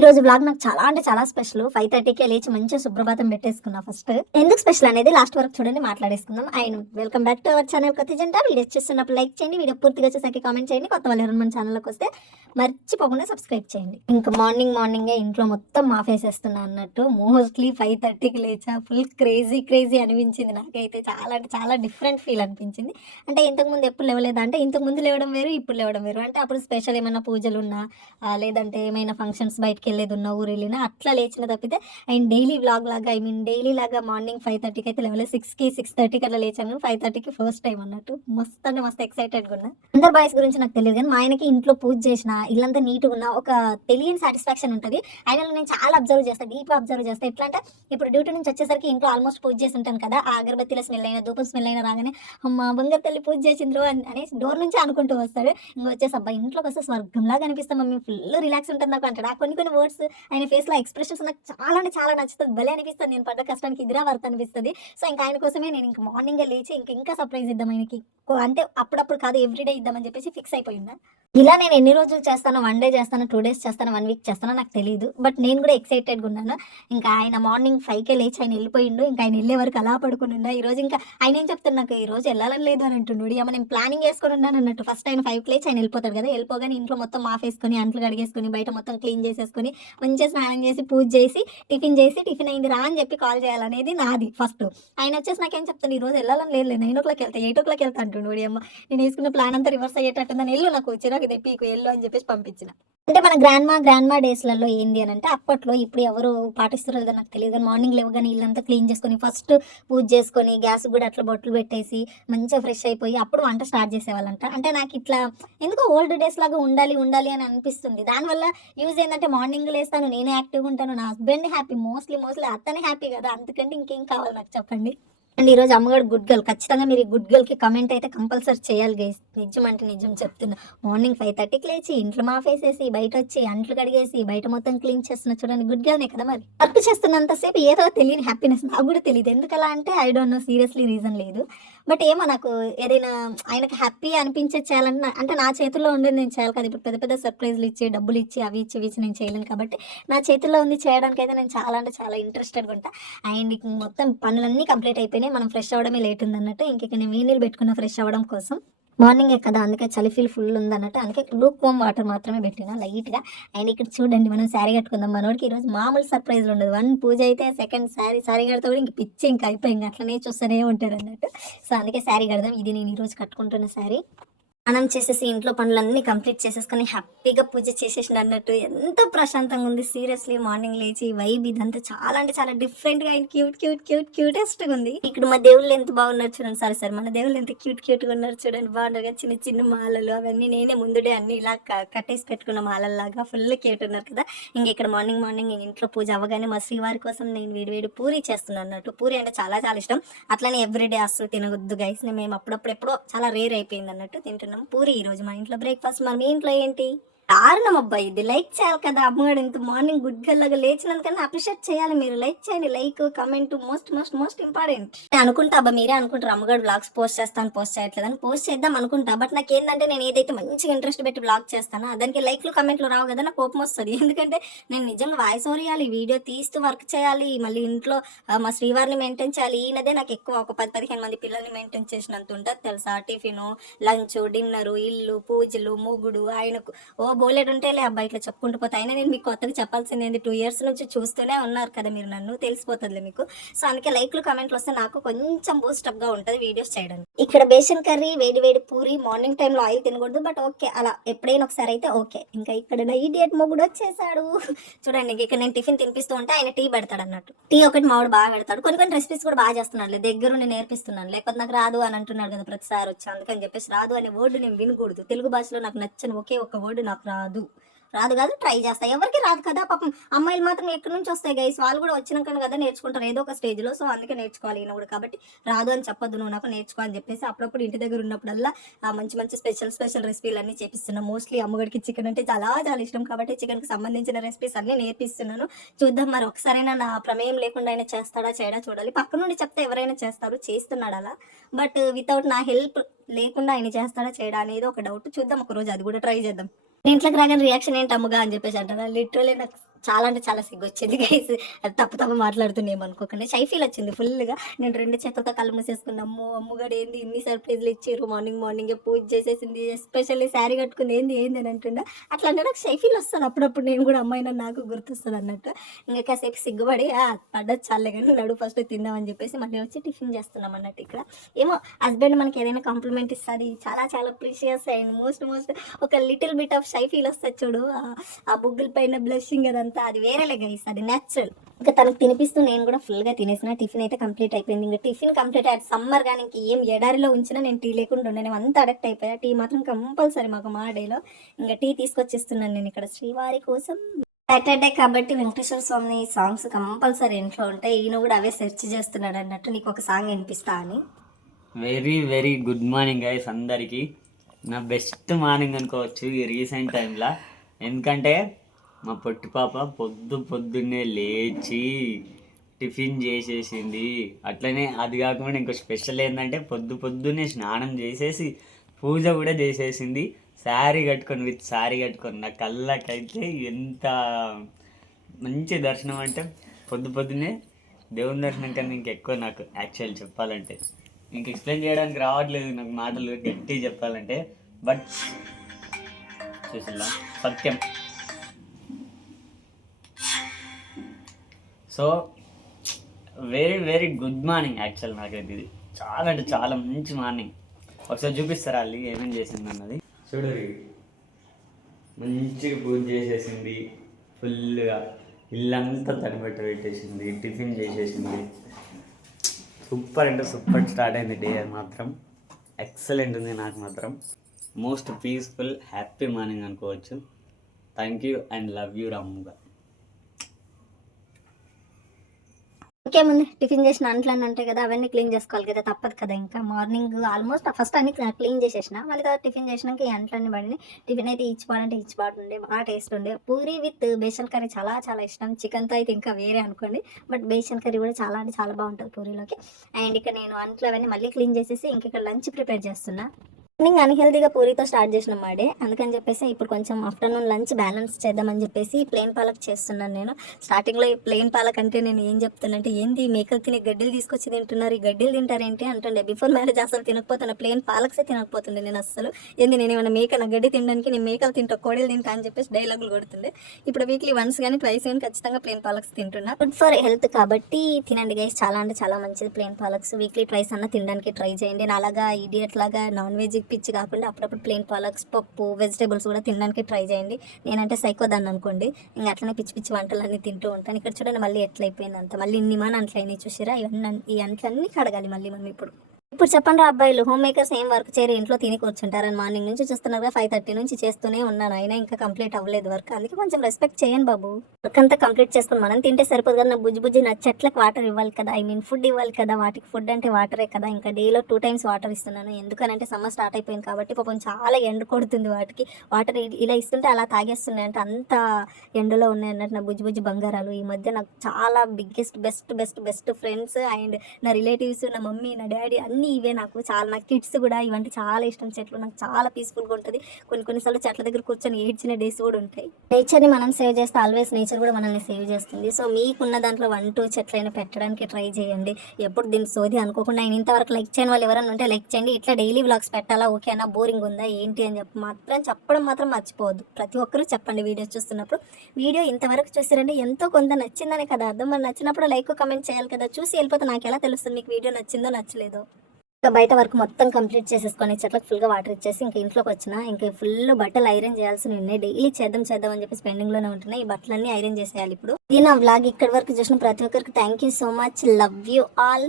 ఈరోజు వ్లాగ్ నాకు చాలా అంటే చాలా స్పెషల్. 5:30కే లేచి మంచిగా సుప్రభాతం పెట్టేసుకున్నా ఫస్ట్. ఎందుకు స్పెషల్ అనేది లాస్ట్ వరకు చూడండి, మాట్లాడేసుకుందాం. And welcome back to our channel కొత్త జంట. వీడియో చూస్తున్నప్పుడు లైక్ చేయండి, వీడియో పూర్తిగా వచ్చేసరికి కామెంట్ చేయండి. కొత్త వాళ్ళు ఎవరైనా మన ఛానల్లోకి వస్తే మర్చిపోకుండా సబ్స్క్రైబ్ చేయండి. ఇంకా మార్నింగే ఇంట్లో మొత్తం మాఫేసేస్తున్నా అన్నట్టు. మోస్ట్లీ 5:30కి లేచా. ఫుల్ క్రేజీ అనిపించింది నాకైతే. చాలా అంటే చాలా డిఫరెంట్ ఫీల్ అనిపించింది. అంటే ఇంతకుముందు ఎప్పుడు లేవలేదా అంటే, ఇంతకుముందు లేవడం వేరు, ఇప్పుడు లేవడం వేరు. అంటే అప్పుడు స్పెషల్ ఏమైనా పూజలు ఉన్నా లేదంటే ఏమైనా ఫంక్షన్స్ బయటకి వెళ్ళేది ఉన్న ఊరు వెళ్ళినా అట్లా లేచిన తప్పితే అండ్ డైలీ వ్లాగ్ లాగా డైలీ లాగా మార్నింగ్ 5:30కి అయితే లేవలేదు. 6:30కి అట్లా లేచాను. 5:30కి ఫస్ట్ టైం అన్నట్టు. మస్తు అంటే మస్తు ఎక్సైటెడ్గా ఉన్నా. అందరు బాయ్స్ గురించి నాకు తెలియదు కానీ మా ఆయనకి ఇంట్లో పూజ చేసిన ఇల్లంతా నీట్గా ఉన్న ఒక తెలియని సాటిస్ఫాక్షన్ ఉంటుంది. ఆయనలో నేను చాలా అబ్జర్వ్ చేస్తాను, డీప్ అబ్జర్వ్ చేస్తాను. ఎట్లా అంటే ఇప్పుడు డ్యూటీ నుంచి వచ్చేసరికి ఇంట్లో ఆల్మోస్ట్ పూజ చేసి ఉంటాను కదా, ఆ అగరబత్తిల స్మెల్ అయినా ధూపం స్మెల్ అయినా రాగానే అమ్మ బంగారు తల్లి పూజ చేసిండ్రు అనేసి డోర్ నుంచి అనుకుంటూ వస్తాడు. ఇంకా వచ్చేసి అబ్బా ఇంట్లోకి వస్తే స్వర్గంలాగా అనిపిస్తాం మమ్మీ, ఫుల్ రిలాక్స్ ఉంటుంది నాకు అంటాడు. ఆ కొన్ని వర్డ్స్ ఆయన ఫేస్ లో ఎక్స్ప్రెషన్స్ నాకు చాలా అంటే చాలా నచ్చుతుంది. భలే అనిపిస్తుంది. నేను పడ్డ కష్టానికి ఇదిరా వర్త్ అనిపిస్తుంది. సో ఇంకా ఆయన కోసమే నేను ఇంకా మార్నింగ్ లేచి ఇంకా సర్ప్రైజ్ ఇద్దాం ఆయనకి. అంటే అప్పుడప్పుడు కాదు, ఎవ్రీడే ఇద్దామని చెప్పేసి ఫిక్స్ అయిపోయిందా. ఇలా నేను ఎన్ని రోజులు చేస్తాను, 1 డే చేస్తాను, 2 days చేస్తాను, 1 week చేస్తానో నాకు తెలియదు. బట్ నేను కూడా ఎక్సైటెడ్గా ఉన్నాను. ఇంకా ఆయన మార్నింగ్ 5కే లేచి ఆయన వెళ్ళిపోయిండు. ఇంకా ఆయన వెళ్ళే వరకు అలా పడుకుని ఉన్నా. ఈ రోజు ఇంకా ఆయన ఏం చెప్తాను, నాకు ఈ రోజు వెళ్ళాలని లేదు అని అంటున్నాడు. ఏమో నేను ప్లానింగ్ వేసుకొని ఉన్నాను అన్నట్టు. ఫస్ట్ ఆయన 5కి లేచి ఆయన వెళ్ళిపోతాడు కదా, వెళ్ళిపోగానే ఇంట్లో మొత్తం మాఫేసుకొని అంట్లు కడిగేసుకొని బయట మొత్తం క్లీన్ చేసేసుకొని మంచిగా స్నానం చేసి పూజ చేసి టిఫిన్ అయింది రా అని చెప్పి కాల్ చేయాలనేది నాది ఫస్ట్. ఆయన వచ్చేసి నాకేం చెప్తాను, ఈ రోజు వెళ్ళాలని లేదు, 9 o'clock వెళ్తా, 8 o'clock వెళ్తా అంటుండు. అమ్మ నేను వేసుకున్న ప్లాన్ అంతా రివర్స్ అయ్యేటట్టుందని వెళ్ళు, నాకు చిరాకు తెప్పికు వెళ్ళు అని చెప్పేసి పంపించిన. అంటే మన గ్రాండ్ మా డేస్లలో ఏంది అని అంటే, అప్పట్లో ఇప్పుడు ఎవరు పాటిస్తారో లేదో నాకు తెలియదు కానీ మార్నింగ్ లేవగానే ఇల్లంతా క్లీన్ చేసుకొని ఫస్ట్ పూజ చేసుకొని గ్యాస్ కూడా అట్లా బొట్లు పెట్టేసి మంచిగా ఫ్రెష్ అయిపోయి అప్పుడు వంట స్టార్ట్ చేసేవాళ్ళంట. అంటే నాకు ఇట్లా ఎందుకో ఓల్డ్ డేస్ లాగా ఉండాలి అని అనిపిస్తుంది. దానివల్ల యూజ్ ఏంటంటే మార్నింగ్ లేస్తాను, నేనే యాక్టివ్గా ఉంటాను, నా హస్బెండ్ హ్యాపీ, మోస్ట్లీ అతనే హ్యాపీ కదా, అందుకంటే ఇంకేం కావాలి నాకు చెప్పండి. అండ్ ఈరోజు అమ్మగారు గుడ్ గర్ల్. ఖచ్చితంగా మీరు ఈ గుడ్ గర్ల్కి కమెంట్ అయితే కంపల్సరీ చేయాలి గైస్. నిజం అంటే నిజం చెప్తున్నా. మార్నింగ్ 5:30కి లేచి ఇంట్లో మాఫేసేసి బయట వచ్చి అంట్లు కడిగేసి బయట మొత్తం క్లీన్ చేస్తున్నా చూడండి, గుడ్ గర్ల్నే కదా. మరి వర్క్ చేస్తున్నంతసేపు ఏదో తెలియని హ్యాపీనెస్ నాకు కూడా తెలియదు. ఎందుకలా అంటే I don't know, seriously reason లేదు. బట్ ఏమో నాకు ఏదైనా ఆయనకు హ్యాపీ అనిపించే చేయాలంటే అంటే నా చేతుల్లో ఉండేది నేను చేయాలి కదా. ఇప్పుడు పెద్ద సర్ప్రైజ్లు ఇచ్చి డబ్బులు ఇచ్చి అవి ఇచ్చి నేను చేయలేను కాబట్టి నా చేతుల్లో ఉంది చేయడానికి అయితే నేను చాలా అంటే చాలా ఇంట్రెస్టెడ్గా ఉంటా. అండ్ మొత్తం పనులన్నీ కంప్లీట్ అయిపోయినాయి. మనం ఫ్రెష్ అవ్వడమే లేట్ ఉందన్నట్టు. ఇంక నేను నీళ్ళు పెట్టుకున్న ఫ్రెష్ అవ్వడం కోసం. మార్నింగే కదా అందుకే చలి ఫుల్ ఉందన్నట్టు. అందుకే లూక్ వామ్ వాటర్ మాత్రమే పెట్టినా లైట్గా. అండ్ ఇక్కడ చూడండి మనం శారీ కట్టుకుందాం. మనోడికి ఈరోజు మామూలు సర్ప్రైజ్లు ఉండదు. 1 పూజ అయితే సెకండ్ శారీ కడితే కూడా ఇంక పిచ్చి ఇంకా అయిపోయి అట్లనే చూస్తూనే ఉంటాడు అన్నట్టు. సో అందుకే శారీ కడదాం. ఇది నేను ఈరోజు కట్టుకుంటున్న శారీ. స్నానం చేసేసి ఇంట్లో పనులన్నీ కంప్లీట్ చేసేసుకొని హ్యాపీగా పూజ చేసేసిన అన్నట్టు. ఎంత ప్రశాంతంగా ఉంది సీరియస్లీ. మార్నింగ్ లేచి వైబ్ ఇదంతా చాలా అంటే చాలా డిఫరెంట్గా అండ్ క్యూటెస్ట్గా ఉంది. ఇక్కడ మా దేవుళ్ళు ఎంత బాగున్నారు చూడండి. సరే మన దేవుళ్ళు ఎంత క్యూట్గా ఉన్నారు చూడండి. బాగున్నారు కదా, చిన్న మాలలు అవన్నీ నేనే ముందుడే అన్ని ఇలా కట్టేసి పెట్టుకున్న మాలల్లాగా ఫుల్ క్యూట్ ఉన్నారు కదా. ఇంక ఇక్కడ మార్నింగ్ ఇంట్లో పూజ అవ్వగానే మా శ్రీవారి కోసం నేను వేడి పూరి చేస్తున్నాను అన్నట్టు. పూరి అంటే చాలా ఇష్టం. అట్లనే ఎవ్రీడే అస్సలు తినవద్దు గైస్. మేము అప్పుడప్పుడు ఎప్పుడో చాలా రేర్ అయిపోయింది అన్నట్టు తింటున్నాం పూరి. ఈరోజు మా ఇంట్లో బ్రేక్ఫాస్ట్. మరి మీ ఇంట్లో ఏంటి? దారుణం అబ్బాయి, ఇది లైక్ చేయాలి కదా. అమ్మగాడు ఇంత మార్నింగ్ గుడ్ గర్ల్ లాగా లేచినందుకన్నా అప్రిషియేట్ చేయాలి మీరు. లైక్ చేయండి, లైక్ కమెంట్ మోస్ట్ ఇంపార్టెంట్. నేను అనుకుంటా అబ్బా, మీరే అనుకుంటారు అమ్మగాడు బ్లాగ్స్ పోస్ట్ చేయట్లేదని. పోస్ట్ చేద్దాం అనుకుంటా. బట్ నాకు ఏంటంటే నేను ఏదైతే మంచిగా ఇంట్రెస్ట్ పెట్టి బ్లాగ్ చేస్తానో దానికి లైక్లు కమెంట్లు రావు కదా, నాకు కోపం వస్తుంది. ఎందుకంటే నేను నిజంగా వాయిస్ ఓవర్ ఇవ్వాలి, వీడియో తీస్తూ వర్క్ చేయాలి, మళ్ళీ ఇంట్లో మా శ్రీవారిని మెయింటైన్ చేయాలి. ఈయనదే నాకు ఎక్కువ ఒక 10-15 మంది పిల్లల్ని మెయింటైన్ చేసినంత ఉంటుంది తెలుసా. టిఫిను, లంచ్, డిన్నరు, ఇల్లు, పూజలు, మొగుడు, ఆయనకు బోలెడు ఉంటేలే అబ్బాయి ఇట్లా చెప్పుకుంటూ పోతే. అయినా నేను మీకు కొత్తగా చెప్పాల్సింది ఏంది, 2 years నుంచి చూస్తూనే ఉన్నారు కదా మీరు నన్ను, తెలిసిపోతుందిలే మీకు. సో అందుకే లైక్లు కమెంట్లు వస్తే నాకు కొంచెం బూస్టప్ గా ఉంటుంది వీడియోస్ చేయడానికి. ఇక్కడ బేసన్ కర్రీ, వేడి పూరి. మార్నింగ్ టైంలో ఆయిల్ తినకూడదు బట్ ఓకే, అలా ఎప్పుడైనా ఒకసారి అయితే ఓకే. ఇంకా ఇక్కడ నా ఇడియట్ మొగుడు వచ్చేసాడు చూడండి. ఇక్కడ నేను టిఫిన్ తినిపిస్తూ ఉంటే ఆయన టీ పెడతాడు అన్నట్టు. టీ ఒకటి మామిడి బాగా పెడతాడు. కొన్ని రెసిపీస్ కూడా బాగా చేస్తున్నాడు, దగ్గరుండి నేర్పిస్తున్నాను. లేకపోతే నాకు రాదు అని అంటున్నాడు కదా ప్రతిసారి వచ్చి. అందుకని చెప్పేసి రాదు అనే వర్డ్ నేను వినకూడదు. తెలుగు భాషలో నాకు నచ్చని ఒకే ఒక వర్డ్ నాకు రాదు కాదు ట్రై చేస్తా. ఎవరికి రాదు కదా పాపం. అమ్మాయిలు మాత్రం ఎక్కడి నుంచి వస్తాయి గైస్, వాళ్ళు కూడా వచ్చినాక కదా నేర్చుకుంటారు ఏదో ఒక స్టేజ్లో. సో అందుకే నేర్చుకోవాలి ఈయన కూడా. కాబట్టి రాదు అని చెప్పొద్దు, నువ్వు నాకు నేర్చుకో అని చెప్పేసి అప్పుడప్పుడు ఇంటి దగ్గర ఉన్నప్పుడల్లా మంచి స్పెషల్ రెసిపీలు అన్ని చేపిస్తున్నాను. మోస్ట్లీ అమ్మగడికి చికెన్ అంటే చాలా ఇష్టం కాబట్టి చికెన్కి సంబంధించిన రెసిపీస్ అన్ని నేర్పిస్తున్నాను. చూద్దాం మరి ఒకసారైనా నా ప్రమేయం లేకుండా ఆయన చేస్తాడా చేయడా చూడాలి. పక్క నుండి చెప్తే ఎవరైనా చేస్తారు, చేస్తున్నాడు అలా. బట్ వితౌట్ నా హెల్ప్ లేకుండా ఆయన చేస్తాడా చేయడా అనేది ఒక డౌట్. చూద్దాం ఒక రోజు, అది కూడా ట్రై చేద్దాం. ఇంట్లోకి రాగానే రియాక్షన్ ఏంటి అమ్మగా అని చెప్పేసి అంటారా. లిటరలీ నాకు చాలా అంటే చాలా సిగ్గు వచ్చింది గైస్. అది తప్పు మాట్లాడుతున్నాం అనుకోకండి. షై ఫీల్ వచ్చింది ఫుల్గా. నేను 2 చేతులతో కళ్ళు మూసేసుకున్నా. అమ్మగాడు ఏంది ఇన్ని సర్ప్రైజ్లు ఇచ్చారు, మార్నింగే పూజ చేసేసింది, ఎస్పెషల్లీ శారీ కట్టుకుంది, ఏంది అని అంటుండ. అట్లా అంటే నాకు షై ఫీల్ వస్తుంది అప్పుడప్పుడు. నేను కూడా అమ్మాయినా నాకు గుర్తొస్తుంది అన్నట్టు. ఇంకా కాసేపు సిగ్గుపడి పడ్డది చాలే కానీ నడు ఫస్ట్ తిందామని చెప్పేసి మళ్ళీ వచ్చి టిఫిన్ చేస్తున్నాం అన్నట్టు. ఇక్కడ ఏమో హస్బెండ్ మనకి ఏదైనా కాంప్లిమెంట్ ఇస్తుంది, చాలా చాలా ప్రీషియస్ అండ్ మోస్ట్ ఒక little bit of shy feel వస్తుంది చూడు, ఆ బుగ్గుల పైన బ్లషింగ్ అదంతా అది వేరేలే గైస్, అది న్యాచురల్. ఇంకా తనకు తినిపిస్తూ నేను కూడా ఫుల్గా తినేసిన. టిఫిన్ అయితే కంప్లీట్ అయిపోయింది. ఇంకా టిఫిన్ కంప్లీట్ అయ్యాడు. సమ్మర్ కానీ ఇంక ఏం ఎడారిలో ఉంచినా నేను టీ లేకుండా ఉండే, నేను అంతా అడక్ట్ అయిపోయా. టీ మాత్రం కంపల్సరీ మాకు మా డేలో. ఇంకా టీ తీసుకొచ్చిస్తున్నాను నేను ఇక్కడ శ్రీవారి కోసం. సాటర్డే కాబట్టి వెంకటేశ్వర స్వామి సాంగ్స్ కంపల్సరీ ఇంట్లో ఉంటాయి. ఈయన కూడా అవే సెర్చ్ చేస్తున్నాడు అన్నట్టు. నీకు ఒక సాంగ్ వినిపిస్తా అని. వెరీ గుడ్ మార్నింగ్ గైస్ అందరికీ. నా బెస్ట్ మార్నింగ్ అనుకోవచ్చు ఈ రీసెంట్ టైంలో. ఎందుకంటే మా పొట్టి పాప పొద్దున్నే లేచి టిఫిన్ చేసేసింది. అట్లనే అది కాకుండా ఇంకో స్పెషల్ ఏంటంటే పొద్దున్నే స్నానం చేసేసి పూజ కూడా చేసేసింది. శారీ కట్టుకొని నా కళ్ళకైతే ఎంత మంచి దర్శనం అంటే పొద్దున్నే దేవుని దర్శనం కన్నా ఇంకెక్కువ నాకు యాక్చువల్ చెప్పాలంటే. ఇంక ఎక్స్ప్లెయిన్ చేయడానికి రావట్లేదు నాకు మాటలు గట్టిగా చెప్పాలంటే. బట్ చూసిలా సత్యం. So very good morning actual నాకైతే. ఇది చాలా అంటే చాలా మంచి మార్నింగ్. ఒకసారి చూపిస్తారా అల్లి ఏమేమి చేసింది అన్నది. చూడు మంచిగా పూజ చేసేసింది, ఫుల్గా ఇల్లంతా తడిబెట్ట పెట్టేసింది, టిఫిన్ చేసేసింది. సూపర్ అంటే సూపర్ స్టార్ట్ అయింది డే. అది మాత్రం ఎక్సలెంట్ ఉంది. నాకు మాత్రం మోస్ట్ పీస్ఫుల్ హ్యాపీ మార్నింగ్ అనుకోవచ్చు. Thank you and love you రాముగా. ఇంకేముంది, టిఫిన్ చేసిన అంట్లన్నీ ఉంటాయి కదా, అవన్నీ క్లీన్ చేసుకోవాలి కదా, తప్పదు కదా. ఇంకా మార్నింగ్ ఆల్మోస్ట్ ఫస్ట్ అన్ని క్లీన్ చేసేసిన. మళ్ళీ తర్వాత టిఫిన్ చేసినాక ఈ అంట్లన్నీ పడినాయి. టిఫిన్ అయితే ఇచ్చిపాడు ఉండే, బాగా టేస్ట్ ఉండే. పూరి విత్ బేసన్ కర్రీ చాలా చాలా ఇష్టం. చికెన్తో అయితే ఇంకా వేరే అనుకోండి, బట్ బేసన్ కర్రీ కూడా చాలా అంటే చాలా బాగుంటుంది పూరీలోకి. అండ్ ఇక్కడ నేను అంట్లో అవన్నీ మళ్ళీ క్లీన్ చేసేసి ఇంక ఇక్కడ లంచ్ ప్రిపేర్ చేస్తున్నా. మార్నింగ్ అన్హెల్దీగా పూరితో స్టార్ట్ చేసిన మాడే, అందుకని చెప్పేసి ఇప్పుడు కొంచెం ఆఫ్టర్నూన్ లంచ్ బ్యాలెన్స్ చేద్దామని చెప్పేసి ప్లెయిన్ పాలక్ చేస్తున్నాను నేను. స్టార్టింగ్లో ఈ ప్లెయిన్ పాలక్ అంటే నేను ఏం చెప్తానంటే, ఏంది మేకలు తినే గడ్డలు తీసుకొచ్చి తింటున్నారు, ఈ గడ్డలు తింటారేంటి అంటుండే. బిఫోర్ మ్యారేజ్ అసలు తినకపోతున్నా, ప్లెయిన్ పాలక్సే తినకపోతుండే నేను అసలు. ఏంది నేను ఏమైనా మేక నా గడ్డి తినడానికి, నేను మేకలు తింటా కోడలు తింటా అని చెప్పేసి డైలాగులు కొడుతుండే. ఇప్పుడు వీక్లీ వన్స్ కానీ ట్వైస్ కానీ ఖచ్చితంగా ప్లెయిన్ పాలక్స్ తింటున్నా. గుడ్ ఫర్ హెల్త్ కాబట్టి తినండి గైస్, చాలా అంటే చాలా మంచిది ప్లెయిన్ పాలక్స్. వీక్లీ ట్వైస్ అన్న తినడానికి ట్రై చేయండి. నా అలాగా ఇడియట్ లాగా నాన్ వెజ్ పిచ్చి కాకుండా అప్పుడప్పుడు ప్లెయిన్ పాలక్స్, పప్పు, వెజిటేబుల్స్ కూడా తినడానికి ట్రై చేయండి. నేనంటే సైకోదాన్ని అనుకోండి, ఇంకా అట్లనే పిచ్చి వంటలన్నీ తింటూ ఉంటాను. ఇక్కడ చూడండి మళ్ళీ ఎట్లయిపోయింది అంత, మళ్ళీ ఇన్ని మన అంట్లయినాయి చూసిరా. ఇవన్నీ ఈ అంట్లన్నీ కడగాలి మళ్ళీ మనం ఇప్పుడు చెప్పండి రా అబ్బాయిలు, హోమ్ మేకర్స్ ఏం వర్క్ చేయరు, ఇంట్లో తిని కూర్చుంటారని మార్నింగ్ నుంచి చూస్తున్నారుగా. 5:30 నుంచి చేస్తూనే ఉన్నాను, అయినా ఇంకా కంప్లీట్ అవ్వలేదు వర్క్. అందుకే కొంచెం రెస్పెక్ట్ చేయండి బాబు. వర్క్ అంతా కంప్లీట్ చేసుకుని మనం తింటే సరిపోదు కదా. నా బుజ్జి నా చెట్లకు వాటర్ ఇవ్వాలి కదా, ఫుడ్ ఇవ్వాలి కదా. వాటికి ఫుడ్ అంటే వాటరే కదా. ఇంకా డేలో 2 times వాటర్ ఇస్తున్నాను. ఎందుకనంటే సమ్మర్ స్టార్ట్ అయిపోయింది కాబట్టి పాపం చాలా ఎండ కొడుతుంది వాటికి. వాటర్ ఇలా ఇస్తుంటే అలా తాగేస్తున్నాయి అంటే అంత ఎండలో ఉన్నాయి అన్నట్టు నా బుజ్జి బంగారాలు. ఈ మధ్య నాకు చాలా బిగ్గెస్ట్ బెస్ట్ ఫ్రెండ్స్ అండ్ నా రిలేటివ్స్, నా మమ్మీ, నా డాడీ అన్నీ ఇవే. నాకు కిడ్స్ కూడా ఇవంటే చాలా ఇష్టం. చెట్లు నాకు చాలా పీస్ఫుల్గా ఉంటుంది. కొన్నిసార్లు చెట్ల దగ్గర కూర్చొని ఏడ్చిన డేస్ కూడా ఉంటాయి. నేచర్ని మనం సేవ్ చేస్తే ఆల్వేస్ నేచర్ కూడా మనల్ని సేవ్ చేస్తుంది. సో మీకున్న దాంట్లో 1-2 చెట్లైనా పెట్టడానికి ట్రై చేయండి. ఎప్పుడు దీన్ని సోది అనుకోకుండా. ఆయన ఇంతవరకు లైక్ చేయని వాళ్ళు ఎవరైనా ఉంటే లైక్ చేయండి. ఇట్లా డైలీ వ్లాగ్స్ పెట్టాలా, ఓకేనా, బోరింగ్ ఉందా ఏంటి అని చెప్పడం మాత్రం మర్చిపోవద్దు. ప్రతి ఒక్కరూ చెప్పండి వీడియోస్ చూస్తున్నప్పుడు. వీడియో ఇంతవరకు చూసారంటే ఎంతో కొంత నచ్చిందనే కదా అర్థం. మరి నచ్చినప్పుడు లైక్ కామెంట్ చేయాలి కదా. చూసి వెళ్ళిపోతే నాకు ఎలా తెలుస్తుంది మీకు వీడియో నచ్చిందో నచ్చలేదో. ఇంకా బయట వర్క్ మొత్తం కంప్లీట్ చేసేసుకొని చెట్లకు ఫుల్గా వాటర్ ఇచ్చేసి ఇంకా ఇంట్లోకి వచ్చిన. ఇంకా ఫుల్ బట్టలు ఐరన్ చేయాల్సి ఉన్నాయి. డైలీ చేద్దాం అని చెప్పేసి పెండింగ్లోనే ఉంటున్నాయి. ఈ బట్టలన్నీ ఐరన్ చేసేయాలి ఇప్పుడు. ఇది నా వ్లాగ్. ఇక్కడ వరకు చూసిన ప్రతి ఒక్కరికి thank you so much. Love you all.